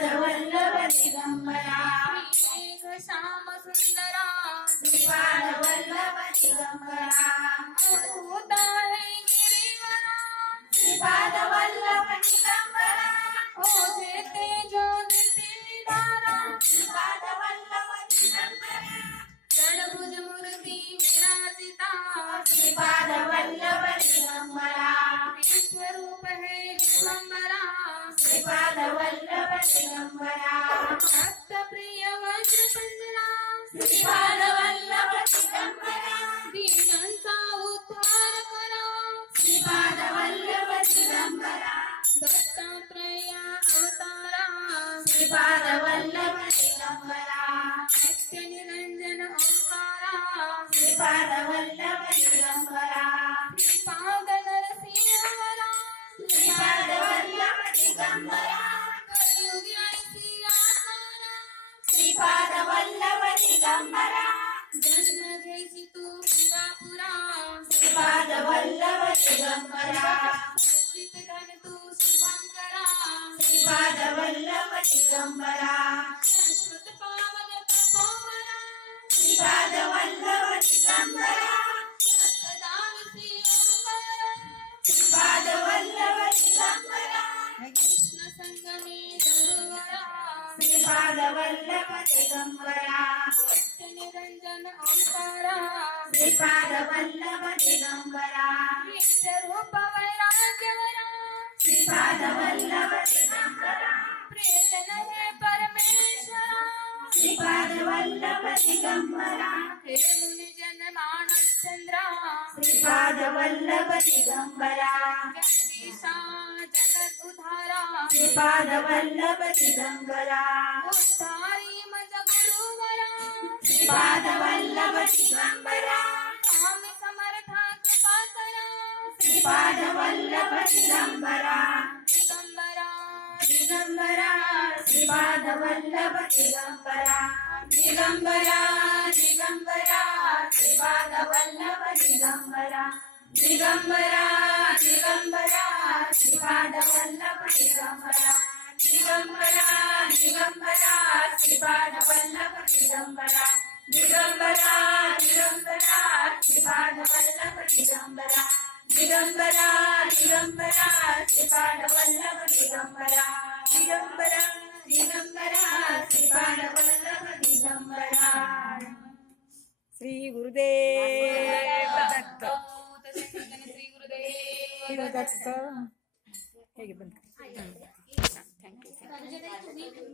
श्रीपाद वल्लभ दिगंबरा मेघ श्याम सुंदरा श्रीपाद वल्लभ दिगंबरा अवधूत है गिरिवरा श्रीपाद वल्लभ दिगंबरा ओझे तेज निधारा श्रीपाद वल्लभ दिगंबरा षडभुज मूर्ती विराजिता श्रीपाद वल्लभ दिगंबरा विश्वरूप है विश्वंबरा श्रीपाद वल्लभ दिगंबरा भक्त प्रिय वज्र पंजरा श्रीपाद वल्लभ दिगंबरा दीनांचा उद्धार करा श्रीपाद वल्लभ दिगंबरा दत्तात्रेय अवतारा श्रीपाद वल्लभ दिगंबरा नित्य निरंजन ओंकारा श्रीपाद वल्लभ दिगंबरा श्रीपाद नरसिंहवरा श्रीपाद वल्लभ दिगंबरा कलियुगी ऐसी आकारा श्रीपाद वल्लभ दिगंबरा जन्म घ्यायची तू शिवापुरा श्रीपाद वल्लभ दिगंबरा सच्चित घन तू शुभंकरा श्रीपाद वल्लभ दिगंबरा शाश्वत पावन तपोवरा श्रीपाद वल्लभ दिगंबरा सतदान श्री ओंकारा श्रीपाद वल्लभ दिगंबरा कृष्ण संगमे धरुवरा श्रीपाद वल्लभ दिगंबरा नित्य निरंजन ओंकारा श्रीपाद वल्लभ दिगंबरा विश्वरूप वैराग्यवरा श्रीपाद वल्लभ दिगंबरा प्रियजन हे परमेश्वरा श्रीपाद वल्लभ दिगंबरा हे मुनिजन मानसचंद्रा श्रीपाद वल्लभ दिगंबरा जगदीशा जगत उधारा श्रीपाद वल्लभ दिगंबरा उद्धारी मज गुरुवरा श्रीपाद वल्लभ दिगंबरा स्वामी समर्था कृपा करा श्रीपाद वल्लभ दिगंबरा दिगंबरा दिगंबरा श्रीपाद वल्लभ दिगंबरा दिगंबरा दिगंबरा श्रीपाद वल्लभ दिगंबरा दिगंबरा दिगंबरा श्रीपाद वल्लभ दिगंबरा दिगंबरा दिगंबरा श्रीपाद वल्लभ दिगंबरा दिगंबरा दिगंबरा श्रीपाद वल्लभ दिगंबरा दिगंबरा दिगंबरा श्रीपाद वल्लभ दिगंबरा दिगंबरा दिगंबरा श्रीपाद वल्लभ दिगंबरा श्री गुरुदेव दत्त श्री गुरुदेव दत्त हे घे बंद कर.